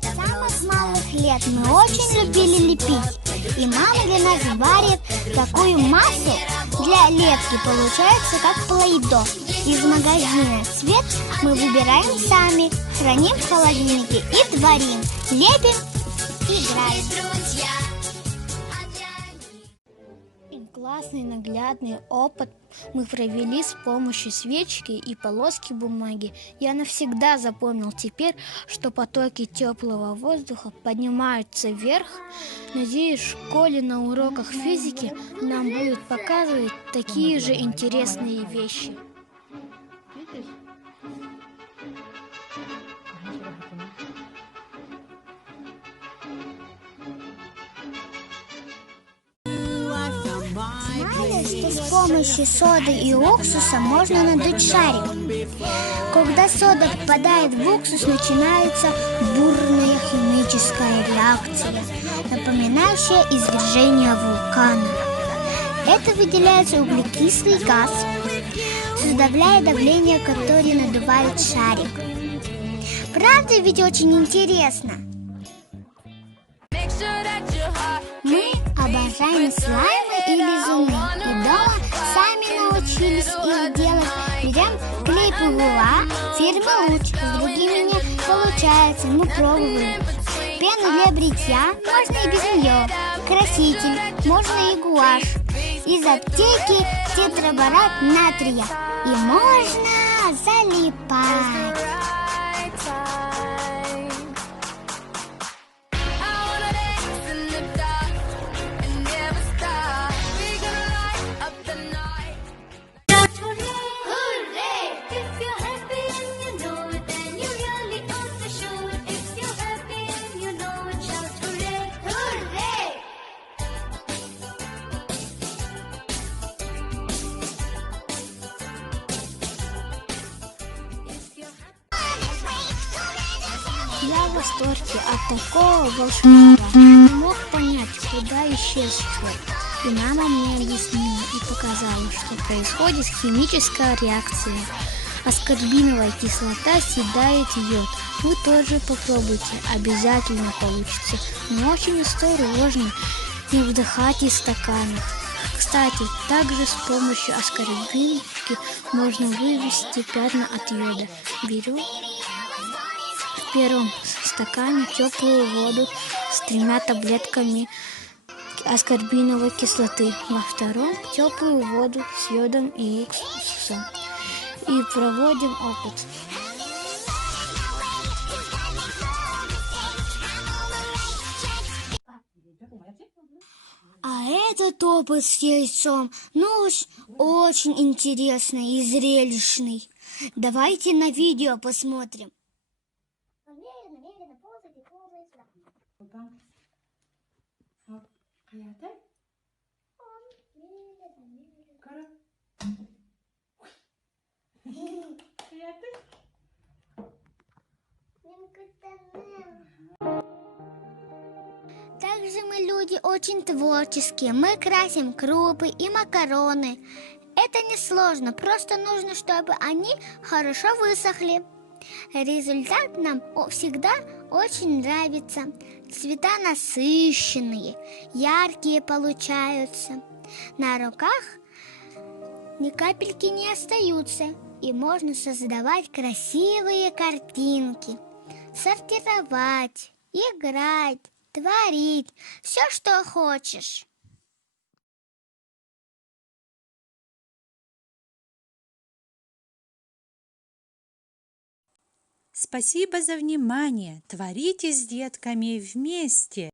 С самых малых лет мы очень любили лепить. И мама для нас варит такую массу, для лепки получается как плейдо. Из магазина цвет мы выбираем сами, храним в холодильнике и творим, лепим, играем. Классный наглядный опыт мы провели с помощью свечки и полоски бумаги. Я навсегда запомнил теперь, что потоки теплого воздуха поднимаются вверх. Надеюсь, в школе на уроках физики нам будут показывать такие же интересные вещи. Знали, что с помощью соды и уксуса можно надуть шарик? Когда сода попадает в уксус, начинается бурная химическая реакция, напоминающая извержение вулкана. Это выделяется углекислый газ, создавая давление, которое надувает шарик. Правда ведь очень интересно? Мы обожаем слаймы и лизуны, и дома сами научились их делать. Берем клей ПВА фирмы Луч, с другими не получается, мы пробовали. Пену для бритья, можно и без нее. Краситель, можно и гуашь. Из аптеки тетраборат натрия, и можно залипать. Я в восторге от такого волшебства. Не мог понять, куда исчез свет. И мама мне объяснила и показала, что происходит химическая реакция. Аскорбиновая кислота съедает йод. Вы тоже попробуйте, обязательно получится. Но очень осторожно, не вдыхайте из стаканов. Кстати, также с помощью аскорбинки можно вывести пятна от йода. Беру в первом стакане теплую воду с 3 таблетками аскорбиновой кислоты, во втором теплую воду с йодом и уксусом. И проводим опыт. А этот опыт с яйцом, ну уж очень интересный и зрелищный. Давайте на видео посмотрим. Медленно, ползайте сюда. Также мы люди очень творческие. Мы красим крупы и макароны. Это несложно, просто нужно, чтобы они хорошо высохли. Результат нам всегда очень нравится. Цвета насыщенные, яркие получаются. На руках ни капельки не остаются. И можно создавать красивые картинки, сортировать, играть, творить, все, что хочешь. Спасибо за внимание. Творите с детками вместе.